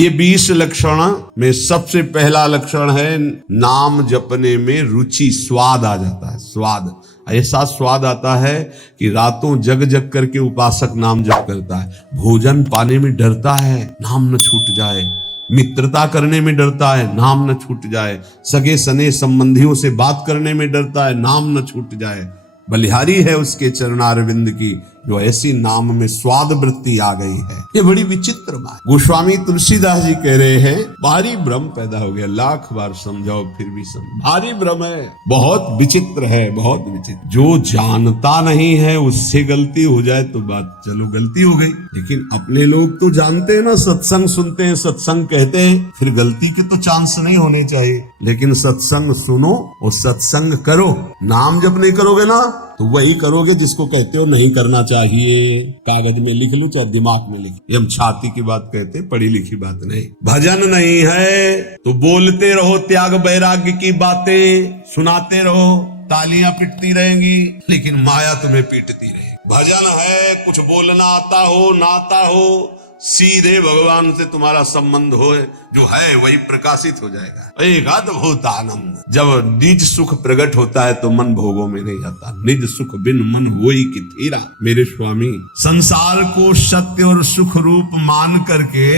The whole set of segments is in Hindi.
ये 20 लक्षण में सबसे पहला लक्षण है नाम जपने में रुचि, स्वाद आ जाता है। स्वाद, ऐसा स्वाद आता है कि रातों जग जग करके उपासक नाम जप करता है। भोजन पाने में डरता है नाम न छूट जाए, मित्रता करने में डरता है नाम न छूट जाए, सगे सने संबंधियों से बात करने में डरता है नाम न छूट जाए। बलिहारी है उसके चरणारविंद की जो ऐसी नाम में स्वाद वृत्ति आ गई है। ये बड़ी विचित्र बात। गोस्वामी तुलसीदास जी कह रहे हैं भारी भ्रम पैदा हो गया, लाख बार समझाओ फिर भी भारी भ्रम है, बहुत विचित्र है, बहुत विचित्र। जो जानता नहीं है उससे गलती हो जाए तो बात चलो गलती हो गई, लेकिन अपने लोग तो जानते हैं ना, सत्संग सुनते हैं, सत्संग कहते हैं, फिर गलती के तो चांस नहीं होने चाहिए। लेकिन सत्संग सुनो और सत्संग करो, नाम जब नहीं करोगे ना तो वही करोगे जिसको कहते हो नहीं करना चाहिए। कागज में लिख लो चाहे दिमाग में लिख, ये हम छाती की बात कहते, पढ़ी लिखी बात नहीं। भजन नहीं है तो बोलते रहो त्याग वैराग्य की बातें, सुनाते रहो, तालियां पिटती रहेंगी लेकिन माया तुम्हें पीटती रहेगी। भजन है कुछ बोलना आता हो ना आता हो, सीधे भगवान से तुम्हारा संबंध हो, जो है वही प्रकाशित हो जाएगा। एक अद्भुत आनंद। जब निज सुख प्रकट होता है तो मन भोगों में नहीं आता। निज सुख बिन मन होई कि थीरा। मेरे स्वामी संसार को सत्य और सुख रूप मान करके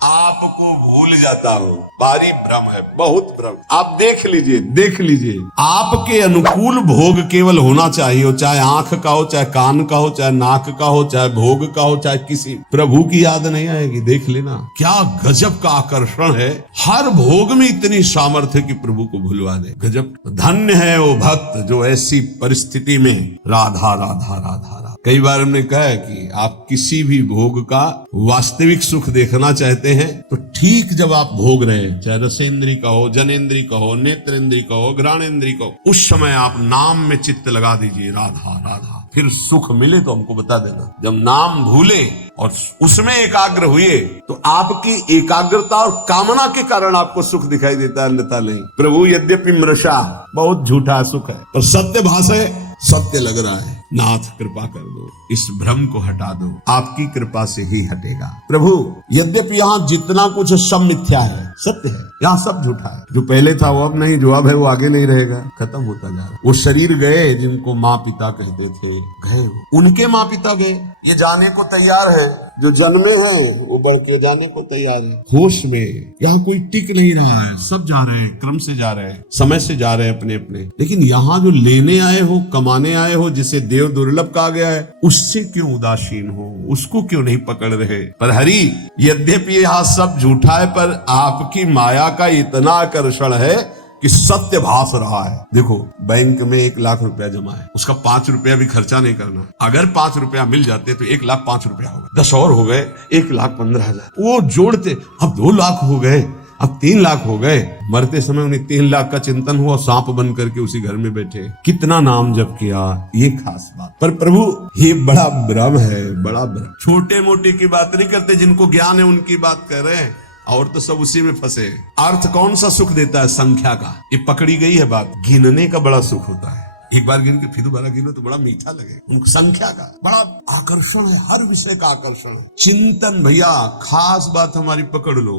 आपको भूल जाता हूँ। भारी भ्रम है, बहुत भ्रम। आप देख लीजिए, देख लीजिए, आपके अनुकूल भोग केवल होना चाहिए, चाहे आंख का हो, चाहे कान का हो, चाहे नाक का हो, चाहे भोग का हो, चाहे किसी प्रभु की याद नहीं आएगी। देख लेना क्या गजब का आकर्षण है, हर भोग में इतनी सामर्थ्य कि प्रभु को भुलवा दे। गजब। धन्य है वो भक्त जो ऐसी परिस्थिति में राधा राधा राधा। कई बार हमने कहा है कि आप किसी भी भोग का वास्तविक सुख देखना चाहते हैं तो ठीक जब आप भोग रहे हैं, चाहे रसेंद्री का हो, जनेंद्री का हो, नेत्रेंद्री का हो, घ्राणेंद्री का हो, उस समय आप नाम में चित्त लगा दीजिए, राधा राधा। फिर सुख मिले तो हमको बता देना। जब नाम भूले और उसमें एकाग्र हुए तो आपकी एकाग्रता और कामना के कारण आपको सुख दिखाई देता है, अन्यथा नहीं। प्रभु यद्यपि मृषा, बहुत झूठा सुख है पर सत्य भास है, सत्य लग रहा है। नाथ कृपा कर दो, इस भ्रम को हटा दो, आपकी कृपा से ही हटेगा। प्रभु यद्यपि यहाँ जितना कुछ सब मिथ्या है, सत्य है, यहाँ सब झूठा है। जो पहले था वो अब नहीं, जो अब है वो आगे नहीं रहेगा, खत्म होता जा रहा। वो शरीर गए जिनको माँ पिता कहते थे, गए, उनके माँ पिता गए, ये जाने को तैयार है। जो जन्मे हैं वो बढ़ के जाने को तैयार है। होश में यहाँ कोई टिक नहीं रहा है, सब जा रहे हैं, क्रम से जा रहे हैं, समय से जा रहे हैं अपने अपने। लेकिन यहाँ जो लेने आए हो, कमाने आए हो, जिसे देव दुर्लभ कहा गया है, उससे क्यों उदासीन हो, उसको क्यों नहीं पकड़ रहे? पर हरि यद्यपि यहाँ सब झूठा है पर आपकी माया का इतना आकर्षण है कि सत्य भास रहा है। देखो बैंक में 1 लाख रुपया जमा है, उसका 5 रुपया भी खर्चा नहीं करना। अगर 5 रुपया मिल जाते तो 1,05,000 रुपया हो गए, 10 और हो गए, 1,15,000। वो जोड़ते अब 2 लाख हो गए, अब 3 लाख हो गए। मरते समय उन्हें 3 लाख का चिंतन हुआ, सांप बन करके उसी घर में बैठे। कितना नाम जप किया, ये खास बात। पर प्रभु ये बड़ा भ्रम है, बड़ा भ्रम। छोटे मोटे की बात नहीं करते, जिनको ज्ञान है उनकी बात कर रहे हैं, और तो सब उसी में फंसे। अर्थ कौन सा सुख देता है? संख्या का। ये पकड़ी गई है बात। गिनने का बड़ा सुख होता है, एक बार गिन के फिर दोबारा गिनो तो बड़ा मीठा लगे। उनको संख्या का बड़ा आकर्षण है, हर विषय का आकर्षण है। चिंतन भैया खास बात हमारी पकड़ लो।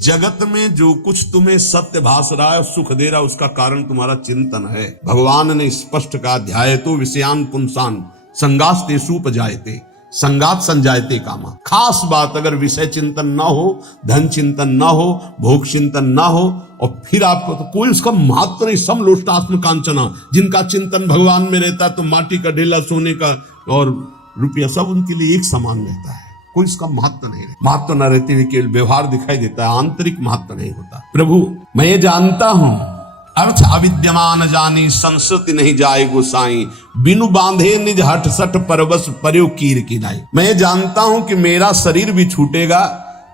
जगत में जो कुछ तुम्हें सत्य भास रहा है, सुख दे रहा है, उसका कारण तुम्हारा चिंतन है। भगवान ने स्पष्ट कहा, ध्यायतो विषयान पुंसान संगास्ते सुपजायते संगात संजायते कामा। खास बात, अगर विषय चिंतन ना हो, धन चिंतन ना हो, भोग चिंतन ना हो, और फिर आपको तो कोई उसका महत्व नहीं। समलोष्टात्म कांचना, जिनका चिंतन भगवान में रहता है तो माटी का ढेला, सोने का और रुपया सब उनके लिए एक समान रहता है, कोई उसका महत्व नहीं रहता। महत्व न रहते हुए केवल व्यवहार दिखाई देता है, आंतरिक महत्व नहीं होता। प्रभु मैं ये जानता हूं, अर्थ अविद्यमान जानी संस्कृति नहीं जाए गोसाई, बिनु बांधे निज हट सठ परवश पर्यो कीर की नाई। मैं जानता हूं कि मेरा शरीर भी छूटेगा,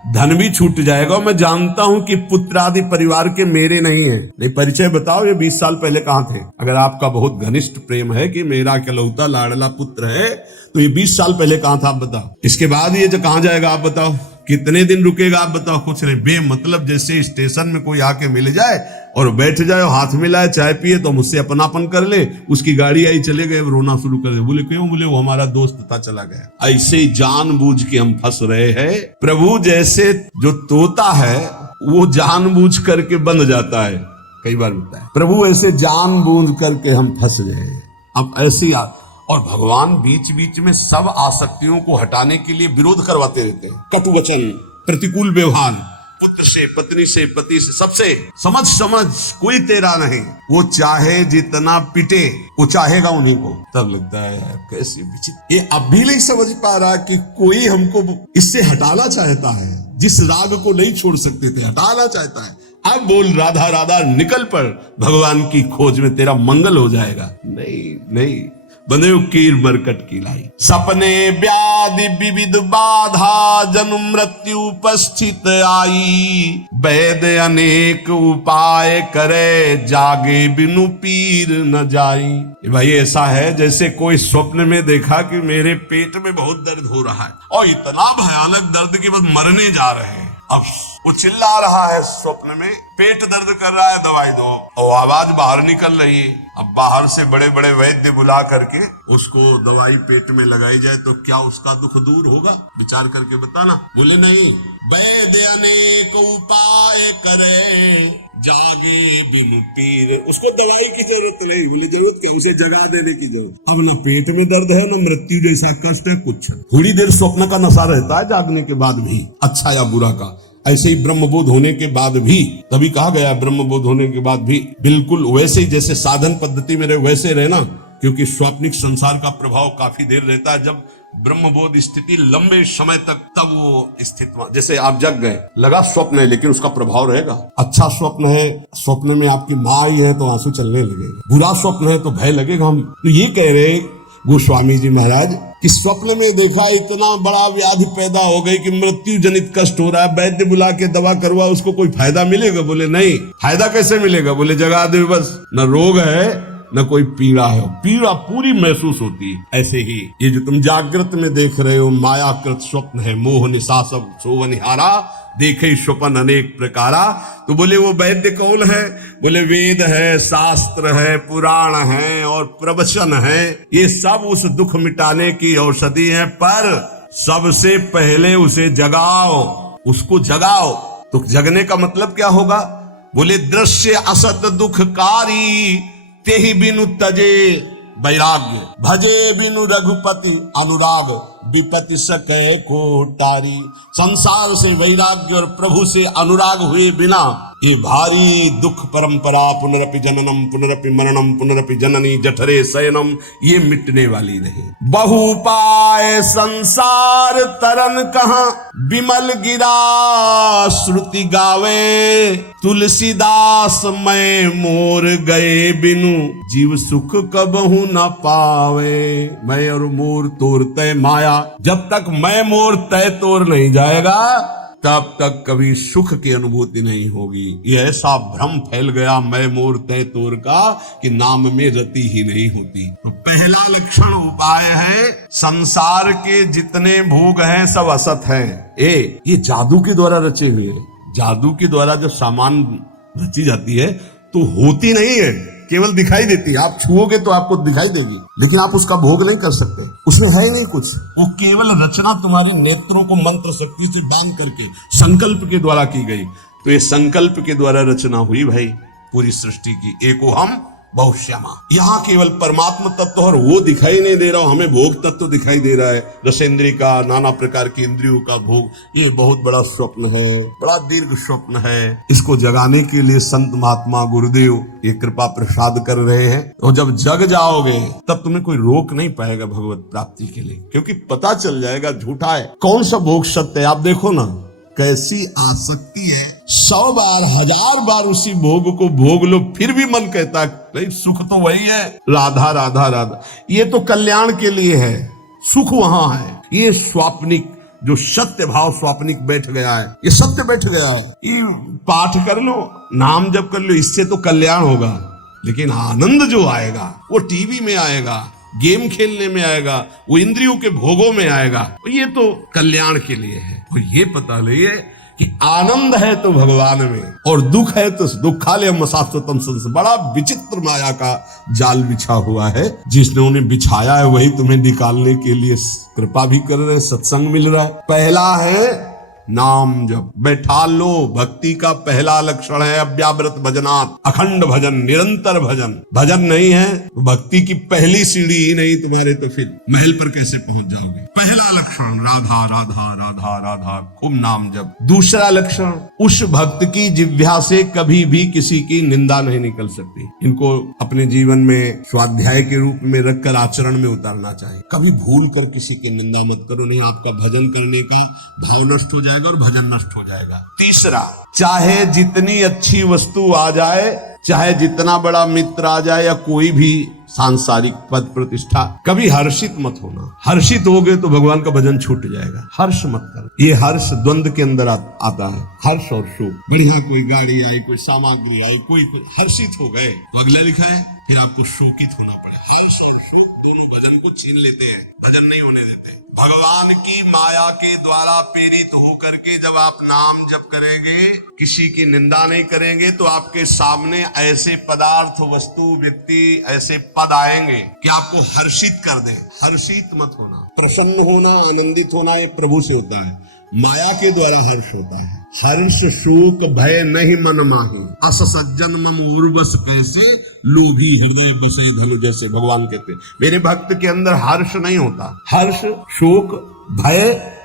धन भी छूट जाएगा, मैं जानता हूं कि पुत्र आदि परिवार के मेरे नहीं है। नहीं, परिचय बताओ, ये 20 साल पहले कहां थे? अगर आपका बहुत घनिष्ठ प्रेम है कि मेरा इकलौता लाडला पुत्र है, तो ये 20 साल पहले कहां था आप बताओ। इसके बाद ये जो कहां जाएगा आप बताओ? कितने दिन रुकेगा आप बताओ? कुछ नहीं, बेमतलब जैसे स्टेशन में कोई आके मिल जाए और बैठ जाए, हाथ मिलाए, चाय पिए तो मुझसे अपनापन कर ले, उसकी गाड़ी आई, चले गए, रोना शुरू कर दे। बोले क्यों? बोले वो हमारा दोस्त था, चला गया। ऐसे जानबूझ के हम फंस रहे हैं। प्रभु जैसे जो तोता है वो जानबूझ करके बंद जाता है, कई बार होता है। प्रभु ऐसे जानबूझ करके हम फंस गए। अब ऐसी और भगवान बीच बीच में सब आसक्तियों को हटाने के लिए विरोध करवाते रहते हैं। कटु वचन, प्रतिकूल व्यवहार, पुत्र से, पत्नी से, पति से, सबसे समझ समझ कोई तेरा नहीं। वो चाहे जितना पिटे, वो चाहेगा उन्हीं को। तब लगता है यार कैसी विचित्र। ये अब भी नहीं समझ पा रहा कि कोई हमको इससे हटाना चाहता है। जिस राग को नहीं छोड़ सकते थे, हटाना चाहता है। अब बोल राधा राधा, निकल पड़ भगवान की खोज में, तेरा मंगल हो जाएगा। नहीं नहीं, बंदे कीर मरकट की लाई। सपने व्याधि विविध बाधा, जन्म मृत्यु उपस्थित आई। वैद्य अनेक उपाय करे, जागे बिनु पीर न जाई। भाई ऐसा है जैसे कोई स्वप्न में देखा कि मेरे पेट में बहुत दर्द हो रहा है और इतना भयानक दर्द कि बस मरने जा रहे हैं। अब वो चिल्ला रहा है स्वप्न में, पेट दर्द कर रहा है, दवाई दो, और आवाज बाहर निकल रही है। अब बाहर से बड़े बड़े वैद्य बुला करके उसको दवाई पेट में लगाई जाए तो क्या उसका दुख दूर होगा? विचार करके बताना। बोले नहीं, वैद्य अनेक उपाय करे, जागे बिनु पीर। उसको दवाई की जरूरत नहीं। बोले जरूरत क्या? उसे जगा देने की जरूरत। अब ना पेट में दर्द है, ना मृत्यु जैसा कष्ट है, कुछ। थोड़ी देर स्वप्न का नशा रहता है जागने के बाद भी, अच्छा या बुरा का। ऐसे ही ब्रह्मबोध होने के बाद भी, तभी कहा गया ब्रह्मबोध होने के बाद भी बिल्कुल वैसे ही जैसे साधन पद्धति में रहे वैसे रहना, क्योंकि स्वाप्निक संसार का प्रभाव काफी देर रहता है। जब ब्रह्मबोध स्थिति लंबे समय तक, तब वो स्थिति, जैसे आप जग गए, लगा स्वप्न है लेकिन उसका प्रभाव रहेगा। अच्छा स्वप्न है, स्वप्न में आपकी माँ आई है तो आंसू चलने लगेगा। बुरा स्वप्न है तो भय लगेगा। हम तो ये कह रहे हैं गोस्वामी जी महाराज कि स्वप्न में देखा इतना बड़ा व्याधि पैदा हो गई कि मृत्यु जनित कष्ट हो रहा है, वैद्य बुला के दवा करवा, उसको कोई फायदा मिलेगा? बोले नहीं। फायदा कैसे मिलेगा? बोले जगा दे बस। न रोग है न कोई पीड़ा है, पीड़ा पूरी महसूस होती है। ऐसे ही ये जो तुम जागृत में देख रहे हो मायाकृत स्वप्न है, मोह निशा सब सोवनिहारा, देखे स्वपन अनेक प्रकारा। तो बोले वो वैद्य कौन है? बोले वेद है, शास्त्र है, पुराण है और प्रवचन है। ये सब उस दुख मिटाने की औषधि है, पर सबसे पहले उसे जगाओ, उसको जगाओ। तो जगने का मतलब क्या होगा? बोले दृश्य असत दुखकारी, तेहि बिनु तजे वैराग्य, भजे बिनु रघुपति अनुराग, विपति सके को टारी। संसार से वैराग्य और प्रभु से अनुराग हुए बिना ये भारी दुख परंपरा, पुनरपि जननम पुनरपि मरणम पुनरपि जननी जठरे शयनम, ये मिटने वाली नहीं। बहु पाए संसार तरन कहाँ, विमल गिरा श्रुति गावे। तुलसीदास मैं मोर गए बिनु, जीव सुख कबहु न पावे। मैं और मोर तोर तय माया, जब तक मैं मोर तय तोर नहीं जाएगा तब तक कभी सुख की अनुभूति नहीं होगी। ये ऐसा भ्रम फैल गया मैं मोर तय तोर का कि नाम में रति ही नहीं होती। पहला लक्षण उपाय है, संसार के जितने भोग हैं सब असत हैं। ये जादू के द्वारा रचे हुए, जादू के द्वारा जब सामान रची जाती है तो होती नहीं है, केवल दिखाई देती है। आप छुओगे तो आपको दिखाई देगी, लेकिन आप उसका भोग नहीं कर सकते, उसमें है ही नहीं कुछ। वो केवल रचना तुम्हारे नेत्रों को मंत्र शक्ति से बांध करके संकल्प के द्वारा की गई। तो ये संकल्प के द्वारा रचना हुई भाई पूरी सृष्टि की। एको हम बहुश्यामा, यहाँ केवल परमात्मा तत्व और वो दिखाई नहीं दे रहा, हमें भोग तत्व दिखाई दे रहा है। रसेंद्रिय का, नाना प्रकार की इंद्रियों का भोग, ये बहुत बड़ा स्वप्न है, बड़ा दीर्घ स्वप्न है। इसको जगाने के लिए संत महात्मा गुरुदेव ये कृपा प्रसाद कर रहे हैं। और जब जग जाओगे तब तुम्हें कोई रोक नहीं पाएगा भगवत प्राप्ति के लिए, क्योंकि पता चल जाएगा झूठा है, कौन सा भोग सत्य है। आप देखो ना कैसी आसक्ति है, 100 बार 1000 बार उसी भोग को भोग लो, फिर भी मन कहता है नहीं सुख तो वही है, राधा राधा राधा। ये तो कल्याण के लिए है, सुख वहां है। ये स्वाप्निक जो सत्य भाव स्वाप्निक बैठ गया है, ये सत्य बैठ गया है। ये पाठ कर लो, नाम जप कर लो, इससे तो कल्याण होगा, लेकिन आनंद जो आएगा वो टीवी में आएगा, गेम खेलने में आएगा, वो इंद्रियों के भोगों में आएगा, तो ये तो कल्याण के लिए है। और ये पता लिए कि आनंद है तो भगवान में, और दुख है तो दुखालयम शाश्वतम संस। बड़ा विचित्र माया का जाल बिछा हुआ है, जिसने उन्हें बिछाया है वही तुम्हें निकालने के लिए कृपा भी कर रहे हैं, सत्संग मिल रहा है। पहला है नाम जप, बैठा लो। भक्ति का पहला लक्षण है अव्याव्रत भजनात्, अखंड भजन, निरंतर भजन। भजन नहीं है तो भक्ति की पहली सीढ़ी ही नहीं तुम्हारे, तो फिर महल पर कैसे पहुंच जाओगे। पहला लक्षण राधा राधा राधा राधा, खूब नाम जप। दूसरा लक्षण, उस भक्त की जिह्वा से कभी भी किसी की निंदा नहीं निकल सकती। इनको अपने जीवन में स्वाध्याय के रूप में रखकर आचरण में उतारना चाहिए। कभी भूल कर किसी की निंदा मत करो, नहीं आपका भजन करने का भाव नष्ट हो जाएगा और भजन नष्ट हो जाएगा। तीसरा, चाहे जितनी अच्छी वस्तु आ जाए, चाहे जितना बड़ा मित्र आ जाए या कोई भी सांसारिक पद प्रतिष्ठा, कभी हर्षित मत होना। हर्षित हो गए तो भगवान का भजन छूट जाएगा। हर्ष मत कर। ये हर्ष द्वंद के अंदर आता है, हर्ष और शोक। बढ़िया कोई गाड़ी आई, कोई सामग्री आई, कोई हर्षित हो गए तो अगला लिखा है फिर आपको शोकित होना पड़े। हर्ष और शोक दोनों भजन को छीन लेते हैं, भजन नहीं होने देते। भगवान की माया के द्वारा प्रेरित होकर के जब आप नाम जप करेंगे, किसी की निंदा नहीं करेंगे, तो आपके सामने ऐसे पदार्थ, वस्तु, व्यक्ति, ऐसे पद आएंगे कि आपको हर्षित कर दे। हर्षित मत होना। प्रसन्न होना, आनंदित होना ये प्रभु से होता है, माया के द्वारा हर्ष होता है। हर्ष शोक भय नहीं मन माही, अस सज्जन मम उर्वस कैसे, लोभी हृदय बसे धनु जैसे। भगवान कहते मेरे भक्त के अंदर हर्ष नहीं होता, हर्ष शोक भय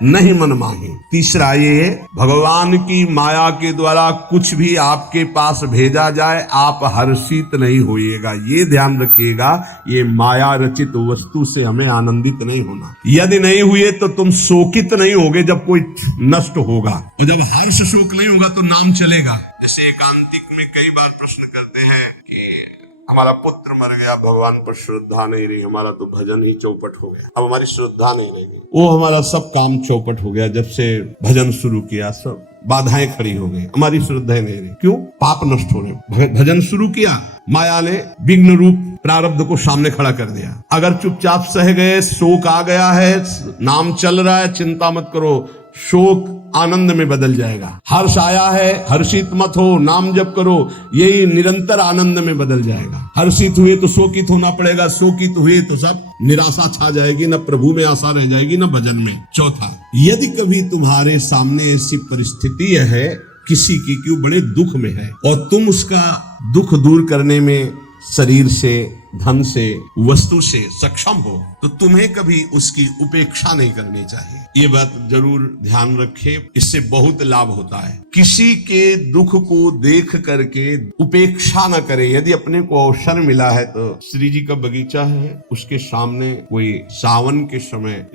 नहीं मन माही। तीसरा ये, भगवान की माया के द्वारा कुछ भी आपके पास भेजा जाए, आप हर्षित नहीं होइएगा। ये ध्यान रखिएगा, ये माया रचित वस्तु से हमें आनंदित नहीं होना। यदि नहीं हुए तो तुम शोकित नहीं होगे जब कोई नष्ट होगा, और जब हर्ष शोक नहीं होगा तो नाम चलेगा। जैसे एकांतिक में कई बार प्रश्न करते हैं कि हमारा पुत्र मर गया, भगवान पर श्रद्धा नहीं रही, हमारा तो भजन ही चौपट हो गया, अब हमारी श्रद्धा नहीं रहेगी। वो हमारा सब काम चौपट हो गया, जब से भजन शुरू किया सब बाधाएं खड़ी हो गई, हमारी श्रद्धा नहीं रही। क्यों? पाप नष्ट हो रहे। भजन शुरू किया, माया ने विघ्न रूप प्रारब्ध को सामने खड़ा कर दिया। अगर चुपचाप सह गए, शोक आ गया है, नाम चल रहा है, चिंता मत करो, शोक आनंद में बदल जाएगा। हर्ष आया है, हर्षित मत हो, नाम जप करो, यही निरंतर आनंद में बदल जाएगा। हर्षित हुए तो शोकित होना पड़ेगा, शोकित हुए तो सब निराशा छा जाएगी, न प्रभु में आशा रह जाएगी न भजन में। चौथा, यदि कभी तुम्हारे सामने ऐसी परिस्थिति है किसी की कि वो बड़े दुख में है और तुम उसका दुख दूर करने में शरीर से, धन से, वस्तु से सक्षम हो, तो तुम्हें कभी उसकी उपेक्षा नहीं करनी चाहिए। ये बात जरूर ध्यान रखे, इससे बहुत लाभ होता है। किसी के दुख को देख करके उपेक्षा न करे। यदि अपने को अवसर मिला है तो श्री जी का बगीचा है, उसके सामने कोई सावन के समय,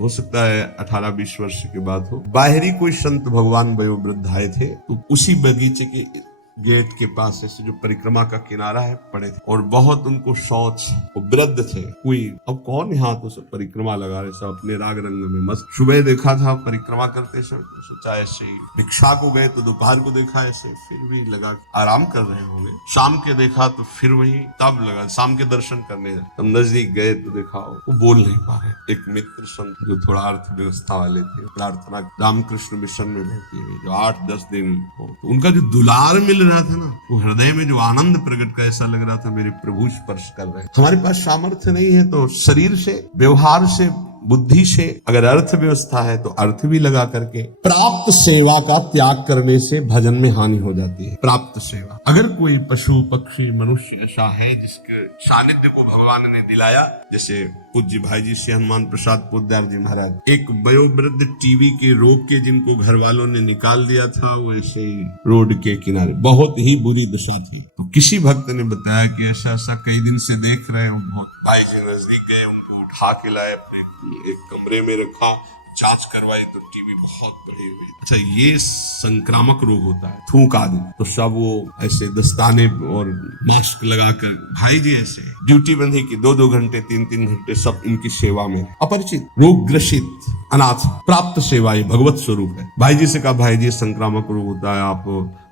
हो सकता है 18-20 वर्ष के बाद हो, बाहरी कोई संत भगवान वयोवृद्ध आए थे, तो उसी बगीचे के गेट के पास ऐसे जो परिक्रमा का किनारा है पड़े थे, और बहुत उनको शौच, वो वृद्ध थे। कोई अब कौन यहाँ तो सब परिक्रमा लगा रहे, सब अपने राग रंग में मस्त। सुबह देखा था परिक्रमा करते समय, तो सोचा ऐसे ही भिक्षा को गए तो दोपहर को देखा ऐसे, फिर भी लगा आराम कर रहे होंगे। शाम के देखा तो फिर वही, तब लगा शाम के दर्शन करने, तब नजदीक गए तो देखा वो बोल नहीं पा रहे। एक मित्र संत जो थोड़ा अर्थव्यवस्था वाले थे, प्रार्थना रामकृष्ण मिशन में रहती है, जो 8-10 दिन हो, तो उनका जो दुलार मिल रहा था ना, वो हृदय में जो आनंद प्रकट का, ऐसा लग रहा था मेरे प्रभु स्पर्श कर रहे हैं। हमारे पास सामर्थ्य नहीं है तो शरीर से, व्यवहार से, बुद्धि से, अगर अर्थव्यवस्था है तो अर्थ भी लगा करके। प्राप्त सेवा का त्याग करने से भजन में हानि हो जाती है। प्राप्त सेवा, अगर कोई पशु पक्षी मनुष्य ऐसा है जिसके सानिध्य को भगवान ने दिलाया, जैसे पूज्य भाई जी से हनुमान प्रसाद पोद्दार जी महाराज, एक वयोवृद्ध टीवी के रोग के जिनको घर वालों ने निकाल दिया था, वो ऐसे रोड के किनारे, बहुत ही बुरी दशा थी। तो किसी भक्त ने बताया कि ऐसा ऐसा कई दिन से देख रहे हो। बहुत भाई जी नजदीक गए, उनको उठा के लाए, अपने एक कमरे में रखा, जांच करवाई तो टीबी बहुत बढ़ी हुई। अच्छा, ये संक्रामक रोग होता है, थूक आदि, तो सब वो ऐसे दस्ताने और मास्क लगाकर भाई जी ऐसे ड्यूटी बंधी की 2-2 घंटे 3-3 घंटे सब इनकी सेवा में। अपरिचित, रोग ग्रसित, अनाथ, प्राप्त सेवा ये भगवत स्वरूप है। भाई जी से कहा, भाई जी संक्रामक रोग होता है, आप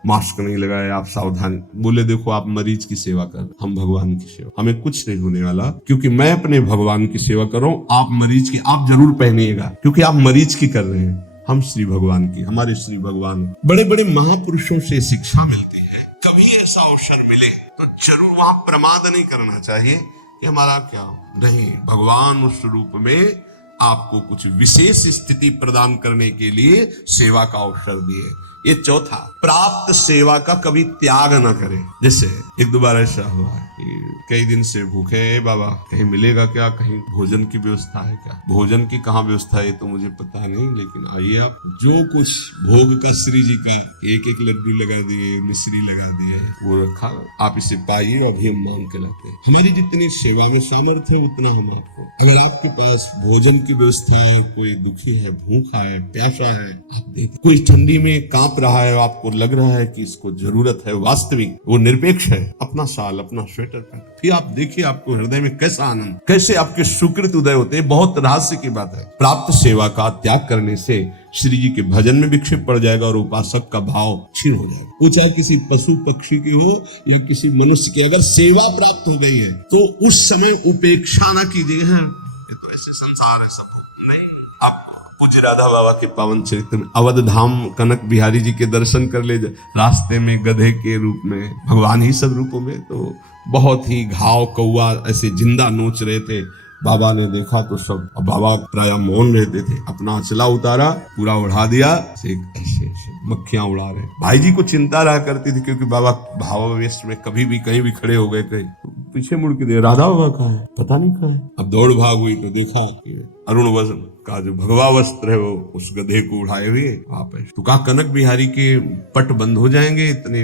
मास्क नहीं लगाए, आप सावधान बोले देखो आप मरीज की सेवा कर, हम भगवान की सेवा, हमें कुछ नहीं होने वाला क्योंकि मैं अपने भगवान की सेवा कर रहा हूं। आप मरीज की आप जरूर पहनिएगा क्योंकि आप मरीज की कर रहे हैं, हम श्री भगवान की, हमारे श्री भगवान। बड़े बड़े महापुरुषों से शिक्षा मिलती है, कभी ऐसा अवसर मिले तो जरूर वहां प्रमाद नहीं करना चाहिए कि हमारा क्या नहीं, भगवान उस रूप में आपको कुछ विशेष स्थिति प्रदान करने के लिए सेवा का अवसर दिए। ये चौथा, प्राप्त सेवा का कभी त्याग ना करें। जैसे एक दो बार ऐसा हुआ कि कई दिन से भूखे हैं बाबा, कहीं मिलेगा क्या, कहीं भोजन की व्यवस्था है क्या? भोजन की कहाँ व्यवस्था है तो मुझे पता नहीं, लेकिन आइए आप जो कुछ भोग का श्री जी का एक एक लड्डू लगा दिए, मिश्री लगा दिए, वो रखा, आप इसे पाइए, अभी हम मांग के लाते हैं। हमारी जितनी सेवा में सामर्थ्य है उतना हम आपको, अगर आपके पास भोजन की व्यवस्था है, कोई दुखी है, भूखा है, प्यासा है, आप दे, कोई ठंडी में कांप रहा है, आपको लग रहा है कि इसको जरूरत है, वास्तविक वो निरपेक्ष है, अपना शाल अपना स्वेटर पहन, फिर आप देखिए आपको हृदय में कैसा आनंद, कैसे आपके सुकृत उदय होते हैं। बहुत रहस्य की बात है। प्राप्त सेवा का त्याग करने से श्री जी के भजन में विक्षेप पड़ जाएगा और उपासक का भाव क्षीण हो जाएगा। वो चाहे किसी पशु पक्षी की हो या किसी मनुष्य की, अगर सेवा प्राप्त हो गई है तो उस समय उपेक्षा ना कीजिए। ये तो ऐसे संसार है, सब नहीं। आप पूज्य राधा बाबा के पावन चरित्र में अवध धाम कनक बिहारी जी के दर्शन कर ले, रास्ते में गधे के रूप में, भगवान ही सब रूपों में, तो बहुत ही घाव कौआ ऐसे जिंदा नोच रहे थे। बाबा ने देखा तो सब, बाबा प्राय मौन रहते थे, अपना अचला उतारा, पूरा उड़ा दिया, ऐसे मक्खियां उड़ा रहे। भाई जी को चिंता रहा करती थी क्योंकि बाबा भावावेश में कभी भी कहीं भी खड़े हो गए, कहीं पीछे मुड़ के दे, राधा बाबा कहाँ है, पता नहीं कहाँ। अब दौड़ भाग हुई तो देखा अरुण वजन का जो भगवा वस्त्र है वो उस गधे को उड़ाए हुए आप है। तो कहा कनक बिहारी के पट बंद हो जाएंगे, इतने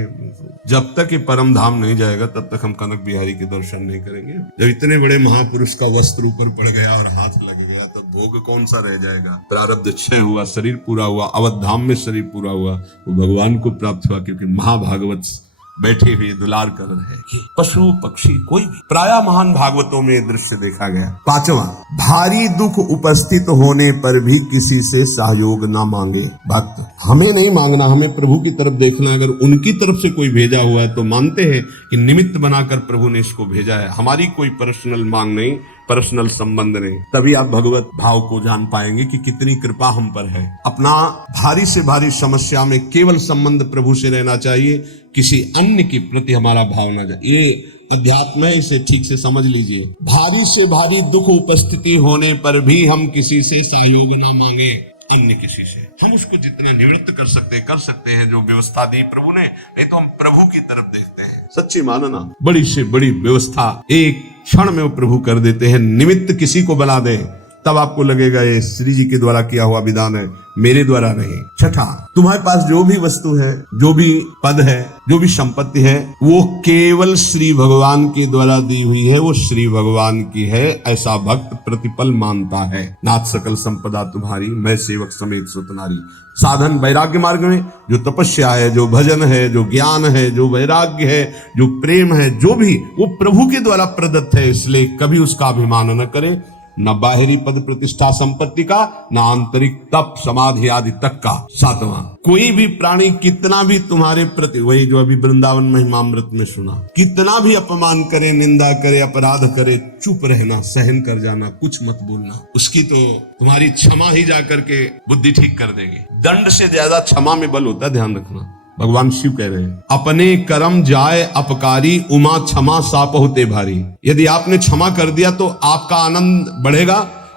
जब तक ये परम धाम नहीं जाएगा तब तक हम कनक बिहारी के दर्शन नहीं करेंगे। जब इतने बड़े महापुरुष का वस्त्र ऊपर पड़ गया और हाथ लग गया तब भोग कौन सा रह जाएगा। प्रारब्ध क्षय हुआ, शरीर पूरा हुआ, अवध धाम में शरीर पूरा हुआ, वो भगवान को प्राप्त हुआ क्योंकि महाभागवत बैठे हुए दुलार कर रहे हैं। पशु पक्षी कोई भी, प्राय महान भागवतों में दृश्य देखा गया। पांचवा, भारी दुख उपस्थित होने पर भी किसी से सहयोग ना मांगे। भक्त हमें नहीं मांगना, हमें प्रभु की तरफ देखना। अगर उनकी तरफ से कोई भेजा हुआ है तो मानते हैं कि निमित्त बनाकर प्रभु ने इसको भेजा है, हमारी कोई पर्सनल मांग नहीं, पर्सनल संबंध नहीं। तभी आप भगवत भाव को जान पाएंगे कि कितनी कृपा हम पर है। अपना भारी से भारी समस्या में केवल संबंध प्रभु से रहना चाहिए, किसी अन्य के प्रति हमारा भाव न जाए। ये अध्यात्म है, इसे ठीक से समझ लीजिए। भारी से भारी दुख उपस्थिति होने पर भी हम किसी से सहयोग ना मांगे, अन्य किसी से। हम उसको जितना निवृत्त कर सकते हैं जो व्यवस्था दी प्रभु ने, नहीं तो हम प्रभु की तरफ देखते हैं। सच्ची मानना, बड़ी से बड़ी व्यवस्था एक क्षण में वो प्रभु कर देते हैं। निमित्त किसी को बना दे तब आपको लगेगा ये श्री जी के द्वारा किया हुआ विधान है, मेरे द्वारा नहीं। छठा, तुम्हारे पास जो भी वस्तु है, जो भी पद है, जो भी संपत्ति है, वो केवल श्री भगवान के द्वारा दी हुई है, वो श्री भगवान की है, ऐसा भक्त प्रतिपल मानता है। नाथ सकल संपदा तुम्हारी, मैं सेवक समेत सुतनारी। साधन वैराग्य मार्ग में जो तपस्या है, जो भजन है, जो ज्ञान है, जो वैराग्य है, जो प्रेम है, जो भी वो प्रभु के द्वारा प्रदत्त है, इसलिए कभी उसका अभिमान न करें। न बाहरी पद प्रतिष्ठा संपत्ति का, न आंतरिक तप समाधि आदि तक का। सातवां, कोई भी प्राणी कितना भी तुम्हारे प्रति, वही जो अभी वृंदावन महिमामृत में सुना, कितना भी अपमान करे, निंदा करे, अपराध करे, चुप रहना, सहन कर जाना, कुछ मत बोलना। उसकी तो तुम्हारी क्षमा ही जाकर के बुद्धि ठीक कर देगी। दंड से ज्यादा क्षमा में बल होता है, ध्यान रखना। भगवान शिव कह रहे हैं, अपने कर्म जाए अपकारी, उमा क्षमा साप होते भारी। यदि आपने क्षमा कर दिया तो आपका आनंद बढ़ेगा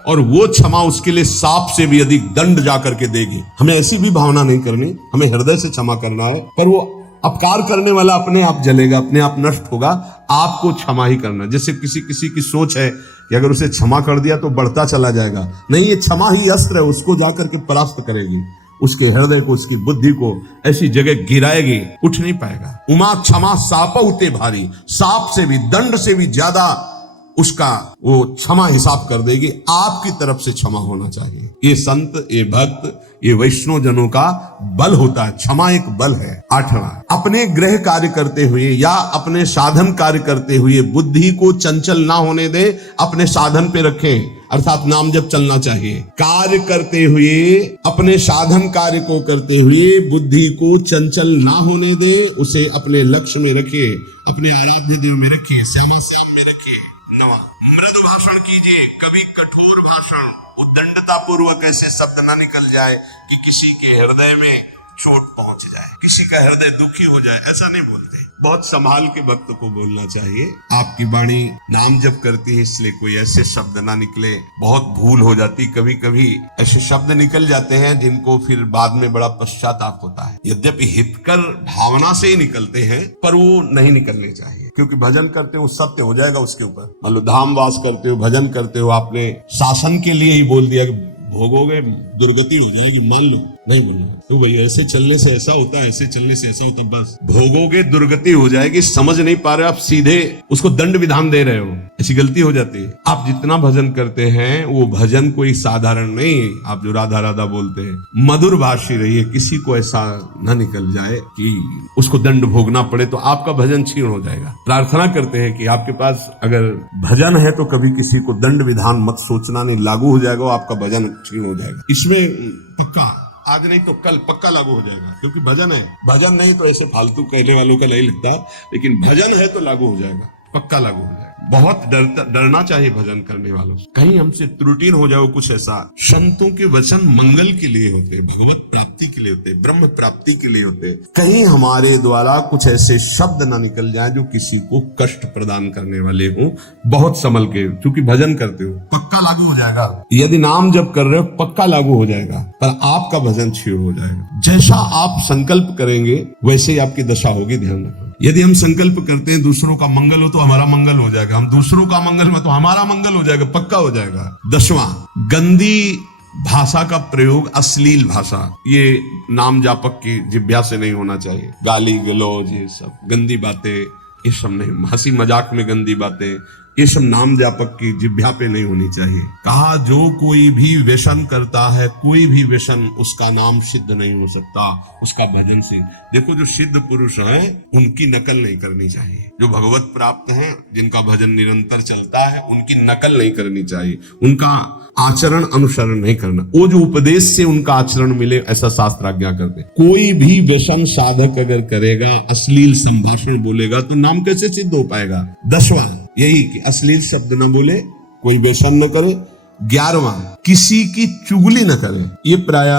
और वो क्षमा उसके लिए सांप से भी अधिक दंड जाकर के देगी। हमें ऐसी भी भावना नहीं करनी, हमें हृदय से क्षमा करना है, पर वो अपकार करने वाला अपने आप जलेगा, अपने आप नष्ट होगा। आपको क्षमा ही करना। जैसे किसी की सोच है कि अगर उसे क्षमा कर दिया तो बढ़ता चला जाएगा, नहीं, ये क्षमा ही अस्त्र है, उसको जाकर के परास्त करेगी, उसके हृदय को, उसकी बुद्धि को ऐसी जगह गिराएगी, उठ नहीं पाएगा। उमा क्षमा साप उते भारी, सांप से भी, दंड से भी ज्यादा उसका वो क्षमा हिसाब कर देगी। आपकी तरफ से क्षमा होना चाहिए। ये संत, ये भक्त, ये वैष्णव जनों का बल होता है। क्षमा एक बल है। 8वां, अपने गृह कार्य करते हुए या अपने साधन कार्य करते हुए बुद्धि को चंचल ना होने दे, अपने साधन पे रखें, अर्थात नाम जप चलना चाहिए। कार्य करते हुए, अपने साधन कार्य को करते हुए बुद्धि को चंचल ना होने दे, उसे अपने लक्ष्य में रखिए, अपने आराध्य देव में रखिए, श्यामा श्याम में रखिए। 9वां, मृदु भाषण कीजिए, कभी कठोर भाषण, उद्दंडता पूर्वक ऐसे शब्द ना निकल जाए कि किसी के हृदय में चोट पहुंच जाए, किसी का हृदय दुखी हो जाए, ऐसा नहीं बोलते। बहुत संभाल के भक्त को बोलना चाहिए। आपकी वाणी नाम जप करती है, इसलिए कोई ऐसे शब्द ना निकले। बहुत भूल हो जाती, कभी कभी ऐसे शब्द निकल जाते हैं जिनको फिर बाद में बड़ा पश्चाताप होता है। यद्यपि हितकर भावना से ही निकलते हैं, पर वो नहीं निकलने चाहिए, क्योंकि भजन करते हो सत्य हो जाएगा उसके ऊपर। मान लो धाम वास करते हो, भजन करते हो, आपने शासन के लिए ही बोल दिया कि भोगोगे दुर्गति हो जाएगी, मान लो, नहीं बोलना तो भाई ऐसे चलने से ऐसा होता है, ऐसे चलने से ऐसा होता है, बस भोगोगे दुर्गति हो जाएगी। समझ नहीं पा रहे, आप सीधे उसको दंड विधान दे रहे हो, ऐसी गलती हो जाती है। आप जितना भजन करते हैं वो भजन कोई साधारण नहीं है। आप जो राधा राधा बोलते हैं, मधुर भाषी रहिए, किसी को ऐसा न निकल जाए कि उसको दंड भोगना पड़े, तो आपका भजन क्षीण हो जाएगा। प्रार्थना करते हैं कि आपके पास अगर भजन है तो कभी किसी को दंड विधान मत सोचना, नहीं लागू हो जाएगा, आपका भजन क्षीण हो जाएगा। इसमें पक्का, आज नहीं तो कल पक्का लागू हो जाएगा, क्योंकि भजन है। भजन नहीं तो ऐसे फालतू कहने वालों का नहीं लगता, लेकिन भजन है तो लागू हो जाएगा, पक्का लागू हो जाएगा। बहुत डरना चाहिए भजन करने वालों से, कहीं हमसे त्रुटि हो जाओ कुछ ऐसा। संतों के वचन मंगल के लिए होते, भगवत प्राप्ति के लिए होते, ब्रह्म प्राप्ति के लिए होते। कहीं हमारे द्वारा कुछ ऐसे शब्द ना निकल जाए जो किसी को कष्ट प्रदान करने वाले हों। बहुत संभल के, क्योंकि भजन करते हो पक्का लागू हो जाएगा। यदि नाम जप कर रहे हो पक्का लागू हो जाएगा, पर आपका भजन क्षीण हो जाएगा। जैसा आप संकल्प करेंगे वैसे ही आपकी दशा होगी, ध्यान रखना। यदि हम संकल्प करते हैं दूसरों का मंगल हो तो हमारा मंगल हो जाएगा, हम दूसरों का मंगल में तो हमारा मंगल हो जाएगा, पक्का हो जाएगा। 10वां, गंदी भाषा का प्रयोग, अश्लील भाषा, ये नाम जापक की जिह्वा से नहीं होना चाहिए। गाली गलौज, ये सब गंदी बातें, ये सब नहीं। हंसी मजाक में गंदी बातें, ये सब नाम जापक की जिह्वा पे नहीं होनी चाहिए। कहा जो कोई भी व्यसन करता है, कोई भी व्यसन, उसका नाम सिद्ध नहीं हो सकता, उसका भजन सिद्ध। देखो जो सिद्ध पुरुष है उनकी नकल नहीं करनी चाहिए। जो भगवत प्राप्त हैं, जिनका भजन निरंतर चलता है, उनकी नकल नहीं करनी चाहिए, उनका आचरण अनुसरण नहीं करना। वो जो उपदेश से उनका आचरण मिले, ऐसा शास्त्र आज्ञा करते। कोई भी व्यसन साधक अगर करेगा, अश्लील संभाषण बोलेगा, तो नाम कैसे सिद्ध हो पाएगा। 10वां यही कि अश्लील शब्द न बोले, कोई व्यसन न करे। 11वां, किसी की चुगली न करे। ये प्राय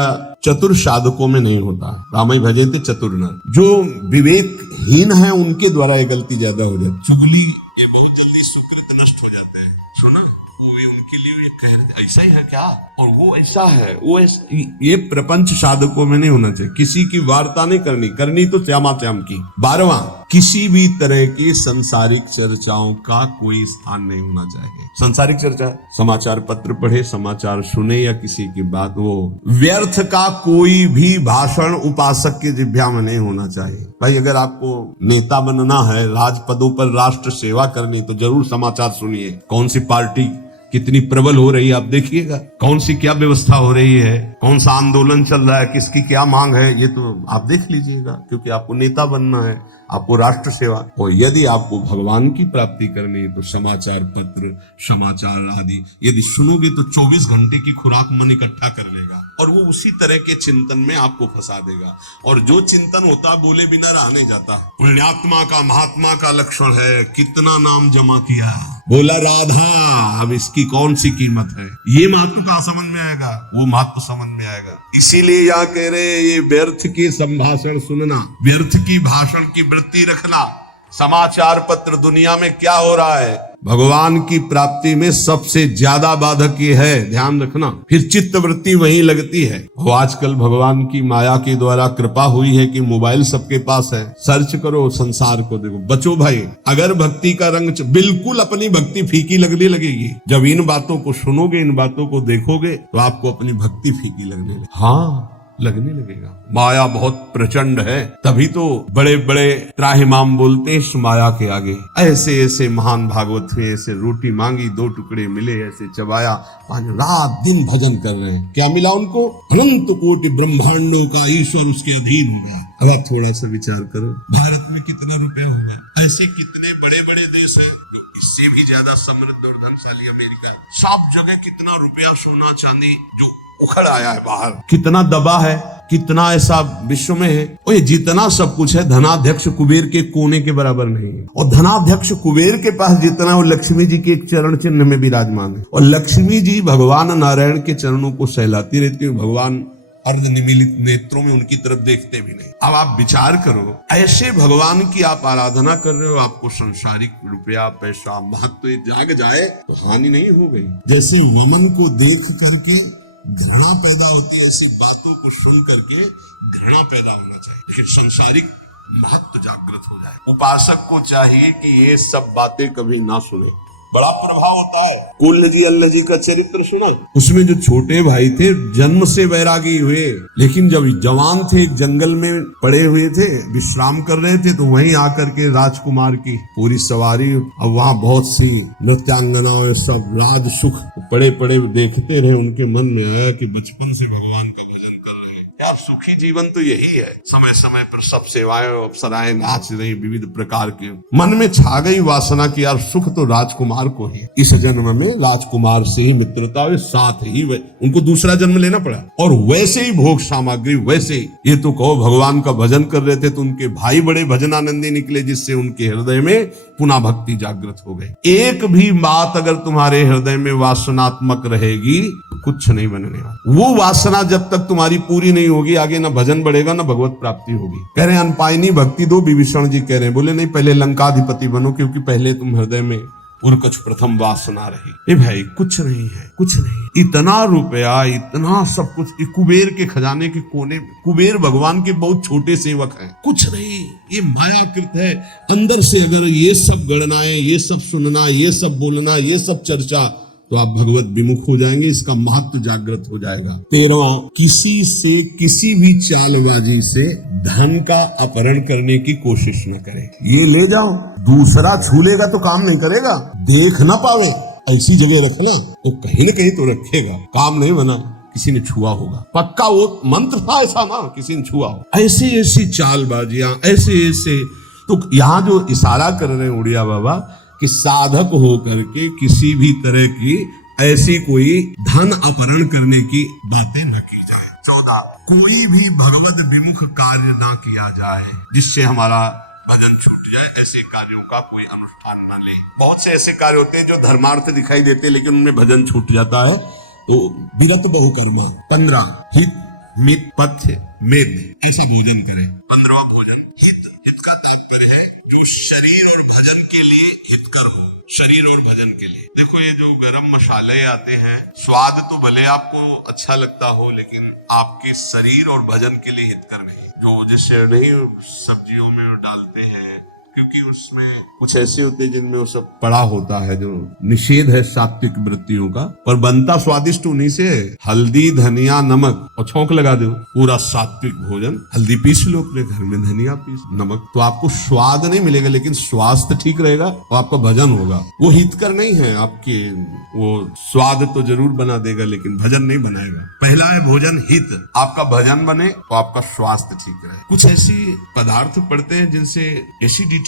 चतुर साधकों में नहीं होता। रामाई भजते चतुर नर, जो विवेकहीन है उनके द्वारा ये गलती ज्यादा हो जाती। चुगली, ये बहुत जल्दी सुकृत नष्ट हो जाते हैं। सुना, वो उनके लिए ये कह रहे ऐसा ही है क्या, और वो ऐसा है, वो ये प्रपंच साधकों में नहीं होना चाहिए। किसी की वार्ता नहीं करनी तो श्यामा श्याम की। 12वां, किसी भी तरह की संसारिक चर्चाओं का कोई स्थान नहीं होना चाहिए। संसारिक चर्चा, समाचार पत्र पढ़े, समाचार सुने या किसी की बात, वो व्यर्थ का कोई भी भाषण उपासक के जिह्वा में नहीं होना चाहिए। भाई अगर आपको नेता बनना है, राजपदों पर राष्ट्र सेवा करनी, तो जरूर समाचार सुनिए। कौन सी पार्टी कितनी प्रबल हो रही है आप देखिएगा, कौन सी क्या व्यवस्था हो रही है, कौन सा आंदोलन चल रहा है, किसकी क्या मांग है, ये तो आप देख लीजिएगा, क्योंकि आपको नेता बनना है, आपको राष्ट्र सेवा। और यदि आपको भगवान की प्राप्ति करनी है तो समाचार पत्र, समाचार आदि यदि सुनोगे तो 24 घंटे की खुराक मन इकट्ठा कर लेगा, और वो उसी तरह के चिंतन में आपको फंसा देगा। और जो चिंतन होता बोले बिना रहा नहीं जाता। पुण्यात्मा का, महात्मा का लक्षण है, कितना नाम जमा किया, बोला राधा, अब इसकी कौन सी कीमत है। ये महत्व कहाँ समझ में आएगा, वो महत्व समझ में आएगा। इसीलिए या कह रहे ये व्यर्थ की संभाषण सुनना, व्यर्थ की भाषण की वृत्ति रखना। समाचार पत्र, दुनिया में क्या हो रहा है, भगवान की प्राप्ति में सबसे ज्यादा बाधक ये है, ध्यान रखना। फिर चित्त वृत्ति वहीं लगती है। वो आजकल भगवान की माया के द्वारा कृपा हुई है कि मोबाइल सबके पास है, सर्च करो, संसार को देखो। बचो भाई, अगर भक्ति का रंग, बिल्कुल अपनी भक्ति फीकी लगने लगेगी। जब इन बातों को सुनोगे, इन बातों को देखोगे, तो आपको अपनी भक्ति फीकी लगने लगेगी। हाँ, लगने लगेगा। माया बहुत प्रचंड है, तभी तो बड़े बड़े त्राहिमाम बोलते हैं इस माया के आगे। ऐसे ऐसे महान भागवत हुए, ऐसे रोटी मांगी 2 टुकड़े मिले, ऐसे चबाया, रात दिन भजन कर रहे हैं। क्या मिला उनको? अनंत कोटि ब्रह्मांडों का ईश्वर उसके अधीन हो गया। अब आप थोड़ा सा विचार करो, भारत में कितना रुपया होगा? ऐसे कितने बड़े बड़े देश हैं, इससे भी ज्यादा समृद्ध और धनशाली अमेरिका है। सब जगह कितना रुपया, सोना चांदी जो उखड़ आया है बाहर, कितना दबा है, कितना ऐसा विश्व में है। और ये जितना सब कुछ है, धनाध्यक्ष कुबेर के कोने के बराबर नहीं है। और धनाध्यक्ष कुबेर के पास जितना, वो लक्ष्मी जी के एक चरण चिन्ह में विराजमान है। और लक्ष्मी जी भगवान नारायण के चरणों को सहलाती रहती है। भगवान अर्ध निमीलित नेत्रों में उनकी तरफ देखते भी नहीं। अब आप विचार करो, ऐसे भगवान की आप आराधना कर रहे हो, आपको संसारिक रुपया, पैसा, महत्व जाग जाए तो हानि नहीं हो गई। जैसे वमन को देख करके घृणा पैदा होती है, ऐसी बातों को सुन करके घृणा पैदा होना चाहिए, लेकिन संसारिक महत्व जागृत हो जाए। उपासक को चाहिए कि ये सब बातें कभी ना सुने। बड़ा प्रभाव होता है। कुल्ल जी अल्लाह जी का चरित्र सुना, उसमें जो छोटे भाई थे जन्म से वैरागी हुए, लेकिन जब जवान थे एक जंगल में पड़े हुए थे, विश्राम कर रहे थे, तो वहीं आकर के राजकुमार की पूरी सवारी, अब वहां बहुत सी नृत्यांगनाओं, सब राज सुख पड़े पड़े देखते रहे। उनके मन में आया कि बचपन से भगवान का भजन कर रहे हैं यार, सुखी जीवन तो यही है। समय समय पर सब सेवाएं अप्सराएं नाच रही, विविध प्रकार के। मन में छा गई वासना की यार सुख तो राजकुमार को ही, इस जन्म में राजकुमार से ही मित्रता हुई, साथ ही उनको दूसरा जन्म लेना पड़ा। और वैसे ही भोग सामग्री, वैसे ही ये तो कहो भगवान का भजन कर रहे थे, तो उनके भाई बड़े भजनानंदी निकले, जिससे उनके हृदय में पुनः भक्ति जागृत हो गई। एक भी बात अगर तुम्हारे हृदय में वासनात्मक रहेगी, कुछ नहीं बनने वाला। वो वासना जब तक तुम्हारी पूरी नहीं होगी, आगे ना भजन बढ़ेगा ना भगवत प्राप्ति होगी। कह रहे हैं अनपायनी भक्ति दो, विभीषण जी कह रहे हैं, बोले नहीं पहले लंकाधिपति बनो, क्योंकि पहले तुम हृदय में उर्कच प्रथम वासना रही। ए भाई कुछ नहीं है, कुछ नहीं। इतना रुपया, इतना सब कुछ, कुबेर के खजाने के कोने में, कुबेर भगवान के बहुत छोटे सेवक हैं, कुछ नहीं। ये मायाकृत है। अंदर से अगर ये सब गणनाएं, ये सब सुनना, ये सब बोलना, ये सब चर्चा, तो आप भगवत विमुख हो जाएंगे, इसका महत्व जागृत हो जाएगा। 13, किसी से, किसी भी चालबाजी से धन का अपहरण करने की कोशिश न करें। ये ले जाओ, दूसरा छू लेगा तो काम नहीं करेगा, देख ना पावे ऐसी जगह रखना, तो कहीं न कहीं तो रखेगा। काम नहीं बना, किसी ने छुआ होगा, पक्का वो मंत्र था ऐसा ना, किसी ने छुआ हो। ऐसी ऐसी चालबाजियां, ऐसे ऐसे। तो यहाँ जो इशारा कर रहे हैं उड़िया बाबा कि साधक हो करके किसी भी तरह की ऐसी कोई धन अपहरण करने की बातें न की जाए। 14, कोई भी भगवत विमुख कार्य ना किया जाए जिससे हमारा भजन छूट जाए। ऐसे कार्यों का कोई अनुष्ठान न ले। बहुत से ऐसे कार्य होते हैं जो धर्मार्थ दिखाई देते हैं, लेकिन उनमें भजन छूट जाता है, तो विरत बहुकर्म। 15, हित मित पथ्य मेद, ऐसा भोजन करें। 15वां भोजन हित का तात्पर्य है जो शरीर और भजन के लिए हितकर हो, शरीर और भजन के लिए। देखो ये जो गरम मसाले आते हैं, स्वाद तो भले आपको अच्छा लगता हो, लेकिन आपके शरीर और भजन के लिए हितकर नहीं। जो जैसे नहीं सब्जियों में डालते हैं, क्योंकि उसमें कुछ ऐसे होते हैं जिनमें वो सब पड़ा होता है, जो निषेध है सात्विक वृत्तियों का, पर बनता स्वादिष्ट उन्हीं से है। हल्दी, धनिया, नमक और छौंक लगा दो, पूरा सात्विक भोजन। हल्दी पीस लो अपने घर में, धनिया पीस, नमक, तो आपको स्वाद नहीं मिलेगा, लेकिन स्वास्थ्य ठीक रहेगा और आपका भजन होगा। वो हितकर नहीं है आपके, वो स्वाद तो जरूर बना देगा लेकिन भजन नहीं बनाएगा। पहला है भोजन हित, आपका भजन बने तो आपका स्वास्थ्य ठीक रहे। कुछ ऐसी पदार्थ पड़ते हैं जिनसे एसिडिटी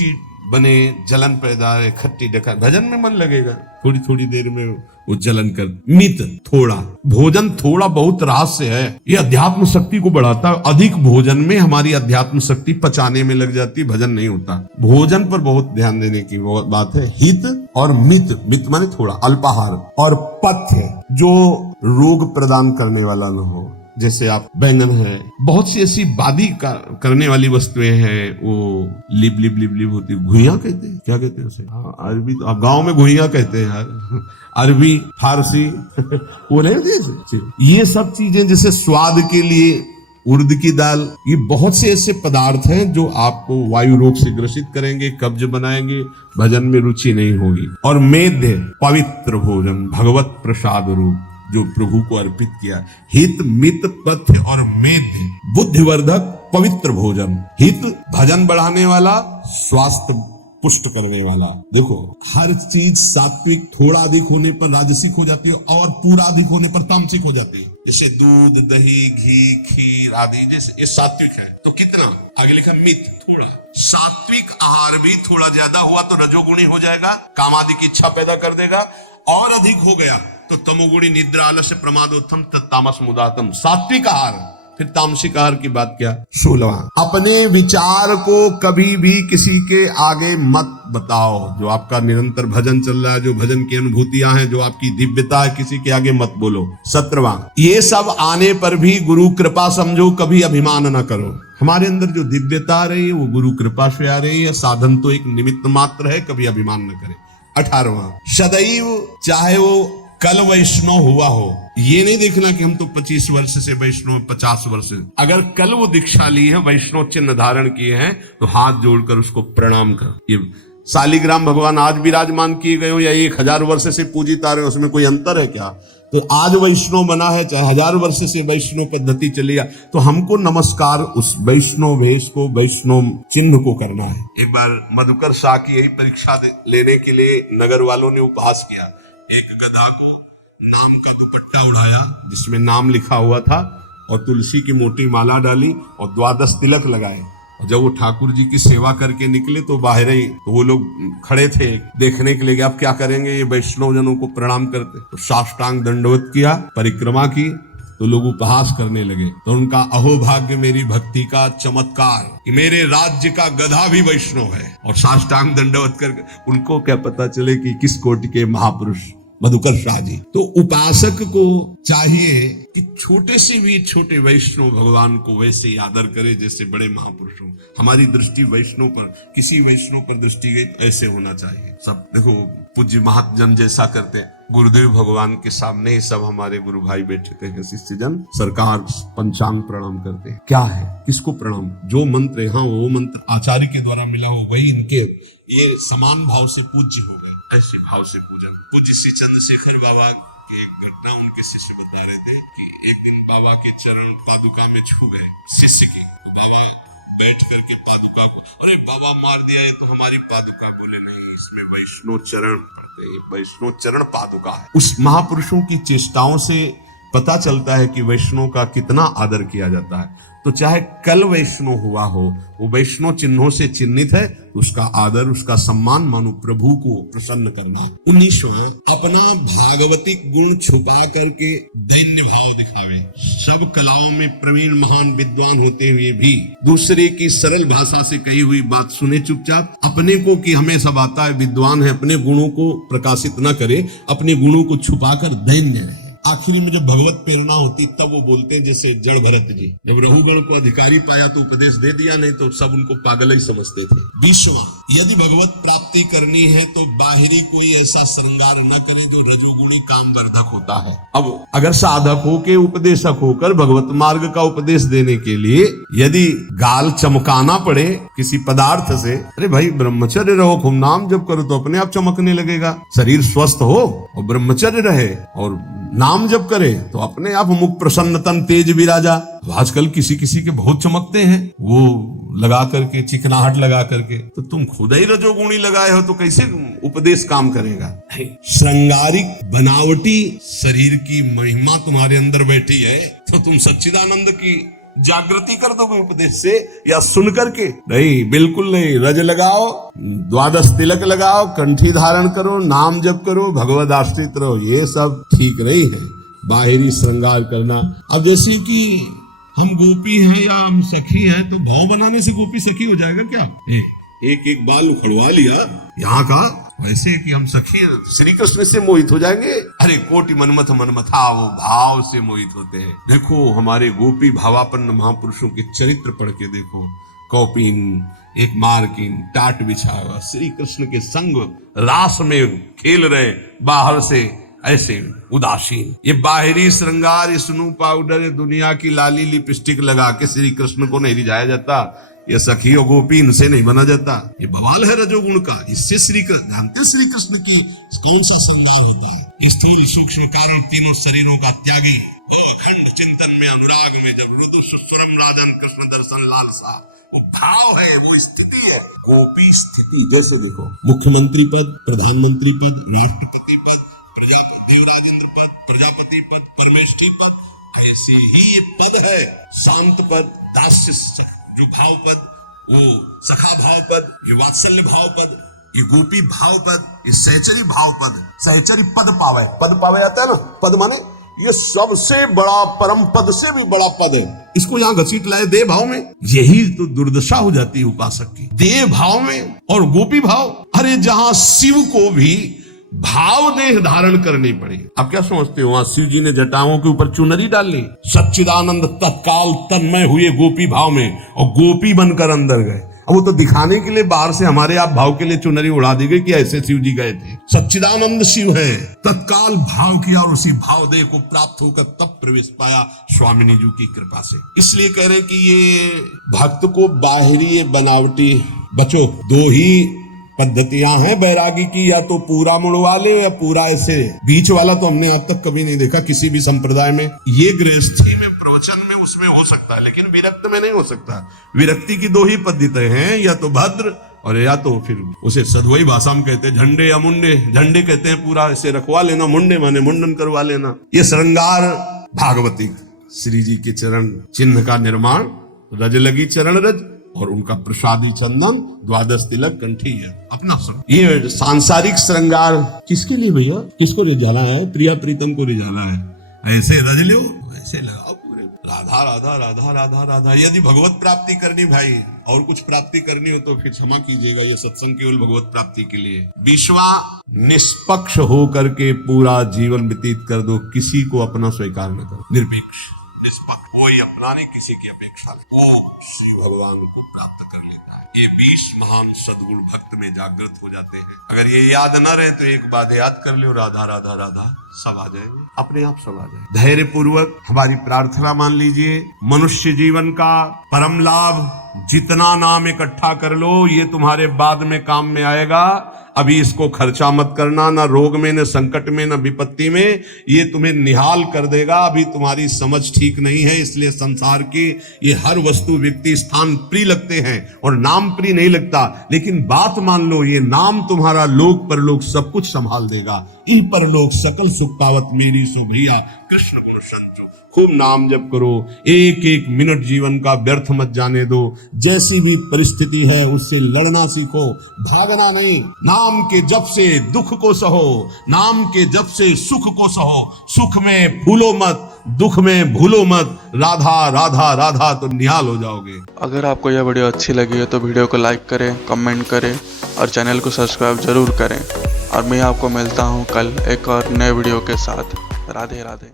बने, जलन पैदा है, खट्टी डका, भजन में मन लगेगा, थोड़ी थोड़ी देर में वो जलन कर। मित, थोड़ा भोजन, थोड़ा बहुत रहस्य है, ये अध्यात्म शक्ति को बढ़ाता है। अधिक भोजन में हमारी अध्यात्म शक्ति पचाने में लग जाती, भजन नहीं होता। भोजन पर बहुत ध्यान देने की बात है। हित और मित, मित माने थोड़ा, अल्पाहार। और पथ्य, जो रोग प्रदान करने वाला न हो, जैसे आप बैंगन है, बहुत सी ऐसी बादी करने वाली वस्तुएं हैं, वो लिप लिप लिप लिप होती है, घुइयां कहते हैं, क्या कहते हैं उसे? हाँ, अरबी तो आप गांव में घुइयां कहते हैं यार, अरबी, फारसी वो नहीं होती। ये सब चीजें जैसे स्वाद के लिए उड़द की दाल, ये बहुत से ऐसे पदार्थ हैं जो आपको वायु रोग से ग्रसित करेंगे, कब्ज बनाएंगे, भजन में रुचि नहीं होगी। और मेध, पवित्र भोजन, भगवत प्रसाद रूप, जो प्रभु को अर्पित किया। हित मित पथ्य और मेध्य बुद्धिवर्धक पवित्र भोजन। हित भजन बढ़ाने वाला, स्वास्थ्य पुष्ट करने वाला। देखो हर चीज सात्विक थोड़ा अधिक होने पर राजसिक हो जाती है और पूरा अधिक होने पर तामसिक हो जाती है। जैसे दूध, दही, घी, खीर आदि, जैसे ये सात्विक है तो कितना, आगे लिखा मित, थोड़ा। सात्विक आहार भी थोड़ा ज्यादा हुआ तो रजोगुणी हो जाएगा, काम आदि की इच्छा पैदा कर देगा, और अधिक हो गया तो तमोगुणी, निद्रा, आलस्य, प्रमादोत्थम, तत्तामस मुदातम। सात्विक आहार। फिर तामसिक आहार की बात क्या, 16वां, अपने विचार को कभी भी किसी के आगे मत बताओ। जो आपका निरंतर भजन चल रहा है, जो भजन की अनुभूतियां हैं, जो आपकी दिव्यता है, किसी के आगे मत बोलो। 17वां, ये सब आने पर भी गुरु कृपा समझो, कभी अभिमान न करो। हमारे अंदर जो दिव्यता आ रही है वो गुरु कृपा से आ रही है, साधन तो एक निमित्त मात्र है, कभी अभिमान न करे। 18वां, सदैव चाहे वो कल वैष्णव हुआ हो, ये नहीं देखना कि हम तो 25 वर्ष से वैष्णव, 50 वर्ष से, अगर कल वो दीक्षा ली है, वैष्णव चिन्ह धारण किए हैं, तो हाथ जोड़कर उसको प्रणाम कर। ये शालिग्राम भगवान आज विराजमान किए गए हो या 1000 वर्ष से पूजित आ रहे हो, उसमें कोई अंतर है क्या? तो आज वैष्णव बना है, चाहे 1000 वर्ष से वैष्णव पद्धति चली है, तो हमको नमस्कार उस वैष्णव वेश को, वैष्णव चिन्ह को करना है। एक बार मधुकर शाह की यही परीक्षा लेने के लिए नगर वालों ने उपहास किया। एक गधा को नाम का दुपट्टा उड़ाया जिसमें नाम लिखा हुआ था, और तुलसी की मोटी माला डाली और 12 तिलक लगाए, और जब वो ठाकुर जी की सेवा करके निकले तो बाहर ही तो वो लोग खड़े थे देखने के लिए कि अब क्या करेंगे, ये वैष्णव जनों को प्रणाम करते। तो साष्टांग दंडवत किया, परिक्रमा की, तो लोग उपहास करने लगे। तो उनका अहोभाग्य मेरी भक्ति का चमत्कार कि मेरे राज्य का गधा भी वैष्णव है, और साष्टांग दंडवत करके उनको क्या पता चले कि किस कोटि के महापुरुष मधुकर शाह जी। तो उपासक को चाहिए कि छोटे से भी छोटे वैष्णव भगवान को वैसे ही आदर करे जैसे बड़े महापुरुषों। हमारी दृष्टि वैष्णव पर, किसी वैष्णव पर दृष्टि गई तो ऐसे होना चाहिए। सब देखो पूज्य महाजन जैसा करते, गुरुदेव भगवान के सामने ही सब हमारे गुरु भाई बैठे हैं, शिष्य जन सरकार पंचांग प्रणाम करते हैं। क्या है, किसको प्रणाम? जो मंत्र यहाँ वो मंत्र आचार्य के द्वारा मिला हो वही इनके, ये समान भाव से पूज्य हो गए, ऐसे भाव से पूजन। पूज्य श्री चंद्रशेखर बाबा की एक घटना उनके शिष्य बता रहे थे कि एक दिन बाबा के चरण पादुका में छू गए शिष्य की, बाबा बैठ करके पादुका को, अरे बाबा मार दिया ये तो हमारी पादुका। बोले नहीं, इसमें वैष्णव चरण पड़ते, वैष्णव चरण पादुका है। उस महापुरुषों की चेष्टाओं से पता चलता है कि वैष्णव का कितना आदर किया जाता है। तो चाहे कल वैष्णव हुआ हो, वो वैष्णव चिन्हों से चिन्हित है, उसका आदर, उसका सम्मान मानो प्रभु को प्रसन्न करना। 19वां, अपना भागवतिक गुण छुपा करके दैन्य भाव दिखावे। सब कलाओं में प्रवीण महान विद्वान होते हुए भी दूसरे की सरल भाषा से कही हुई बात सुने चुपचाप। अपने को कि हमें सब आता है, विद्वान है, अपने गुणों को प्रकाशित न करे, अपने गुणों को छुपाकर दैन्य रहे। आखिरी में जब भगवत प्रेरणा होती तब वो बोलते हैं जैसे जड़ भरत जी, जब रघुगण को अधिकारी पाया तो उपदेश दे दिया, नहीं तो सब उनको पागल ही समझते थे। 20वां, यदि भगवत प्राप्ति करनी है तो बाहरी कोई ऐसा श्रृंगार न करे जो रजोगुणी काम वर्धक होता है। अब अगर साधक हो के उपदेशक होकर भगवत मार्ग का उपदेश देने के लिए यदि गाल चमकाना पड़े किसी पदार्थ से, अरे भाई ब्रह्मचर्य रहो, खूब नाम जप करो तो अपने आप चमकने लगेगा। शरीर स्वस्थ हो और ब्रह्मचर्य रहे और नाम जप करे तो अपने आप मुख प्रसन्न तन तेज विराजा। तो आजकल किसी किसी के बहुत चमकते हैं, वो लगा करके, चिकनाहट लगा करके, तो तुम खुद ही रजोगुणी लगाए हो तो कैसे उपदेश काम करेगा? श्रृंगारिक बनावटी शरीर की महिमा तुम्हारे अंदर बैठी है तो तुम सच्चिदानंद की जागृति कर दोगे उपदेश से या सुन करके? नहीं, बिल्कुल नहीं। रज लगाओ, 12 तिलक लगाओ, कंठी धारण करो, नाम जप करो, भगवद आश्रित रहो, ये सब ठीक नहीं है। बाहरी श्रृंगार करना, अब जैसे कि हम गोपी हैं या हम सखी हैं तो भाव बनाने से गोपी सखी हो जाएगा क्या? एक एक बाल उखड़वा लिया यहाँ का, वैसे कि हम सखी श्री कृष्ण से मोहित हो जाएंगे? अरे कोटि मनमथ मनमथा, वो भाव से मोहित होते हैं। देखो हमारे गोपी भावापन्न महापुरुषों के चरित्र पढ़ के देखो। कौपिन, एक मार्किन, टाट बिछा हुआ, श्री कृष्ण के संग रास में खेल रहे, बाहर से ऐसे उदासीन। ये बाहरी श्रृंगार, स्नू पाउडर, दुनिया की लाली लिपस्टिक लगा के श्री कृष्ण को नहीं रिझाया जाता। ये सखी और गोपी इनसे नहीं बना जाता, ये बवाल है रजोगुण का। इससे श्री कृष्ण जानते, श्री कृष्ण की कौन सा श्रृंगार होता है? स्थूल सूक्ष्म कारण तीनों शरीरों का त्यागी, वो अखंड चिंतन में अनुराग में जब रुदु सुस्वरम राजन कृष्ण दर्शन लालसा, वो भाव है, वो स्थिति है, गोपी स्थिति। जैसे देखो मुख्यमंत्री पद, प्रधानमंत्री पद, राष्ट्रपति पद, देवराजेंद्र पद, प्रजापति पद, परमेष्ठी पद, ऐसे ही ये पद है। शांत पद, दास्य जो भाव पद, वो सखा भाव पद, ये वात्सल्य भाव पद, ये गोपी भाव पद, ये सहचरी भाव पद, सहचरी पद पावे। पद पावे आता है ना, पद माने ये सबसे बड़ा, परम पद से भी बड़ा पद है। इसको यहाँ घसीट लाए देह भाव में। यही तो दुर्दशा हो जाती है उपासक की, देह भाव में और गोपी भाव। अरे जहां शिव को भी भाव देह धारण करनी पड़ी। आप क्या समझते हो, वहां शिव जी ने जटाओं के ऊपर चुनरी डाल ली, सच्चिदानंद तत्काल तन्मय हुए गोपी भाव में और गोपी बनकर अंदर गए। अब वो तो दिखाने के लिए बाहर से हमारे आप भाव के लिए चुनरी उड़ा दी गई कि ऐसे शिव जी गए थे। सच्चिदानंद शिव है, तत्काल भाव किया और उसी भाव देह को प्राप्त होकर तब प्रवेश पाया स्वामिनी जी की कृपा से। इसलिए कह रहे कि ये भक्त को बाहरी बनावटी बचो। दो ही पद्धतियां हैं बैरागी की, या तो पूरा मुड़वा ले या पूरा ऐसे। बीच वाला तो हमने अब तक कभी नहीं देखा किसी भी संप्रदाय में। ये गृहस्थी में, प्रवचन में, उसमें हो सकता है, लेकिन विरक्त में नहीं हो सकता। विरक्ति की दो ही पद्धति हैं, या तो भद्र और या तो फिर उसे सधुवई भाषा में कहते हैं झंडे या मुंडे। झंडे कहते हैं पूरा ऐसे रखवा लेना, मुंडे माने मुंडन करवा लेना। ये श्रृंगार भागवती श्री जी के चरण चिन्ह का निर्माण, रज लगी चरण रज और उनका प्रसादी चंदन, द्वादश तिलक कंठी है अपना सब। ये सांसारिक श्रृंगार किसके लिए भैया, किसको रिझाना है? प्रिया प्रीतम को रिझाना है। ऐसे रज लो, ऐसे लगाओ पूरे, राधा राधा राधा राधा राधा। यदि भगवत प्राप्ति करनी भाई, और कुछ प्राप्ति करनी हो तो फिर क्षमा कीजिएगा, ये सत्संग केवल भगवत प्राप्ति के लिए। विश्वा निष्पक्ष हो करके पूरा जीवन व्यतीत कर दो, किसी को अपना स्वीकार न करो, निरपेक्ष निष्पक्ष, कोई अपना नहीं, किसी की अपेक्षा नहीं, वो श्री भगवान को प्राप्त कर लेता है। ये 20 महान सद्गुण भक्त में जागृत हो जाते हैं। अगर ये याद न रहे तो एक बात याद कर लो, राधा राधा राधा, सब आ जाएंगे, अपने आप सब आ जाएंगे। धैर्य पूर्वक हमारी प्रार्थना मान लीजिए, मनुष्य जीवन का परम लाभ जितना नाम इकट्ठा कर लो, ये तुम्हारे बाद में काम में आएगा। अभी इसको खर्चा मत करना, ना रोग में, न संकट में, न विपत्ति में, ये तुम्हें निहाल कर देगा। अभी तुम्हारी समझ ठीक नहीं है, इसलिए संसार के ये हर वस्तु, व्यक्ति, स्थान प्रिय लगते हैं और नाम प्रिय नहीं लगता। लेकिन बात मान लो, ये नाम तुम्हारा लोक परलोक सब कुछ संभाल देगा। ई परलोक सकल सुख पावत मेरी सो भैया कृष्ण गुण संचो। खूब नाम जप करो, एक एक मिनट जीवन का व्यर्थ मत जाने दो। जैसी भी परिस्थिति है उससे लड़ना सीखो, भागना नहीं। नाम के जप से दुख को सहो, नाम के जप से सुख को सहो। सुख में फूलो मत, दुख में भूलो मत, राधा राधा राधा तो निहाल हो जाओगे। अगर आपको यह वीडियो अच्छी लगी है तो वीडियो को लाइक करें, कमेंट करें और चैनल को सब्सक्राइब जरूर करें। और मैं आपको मिलता हूँ कल एक और नए वीडियो के साथ। राधे राधे।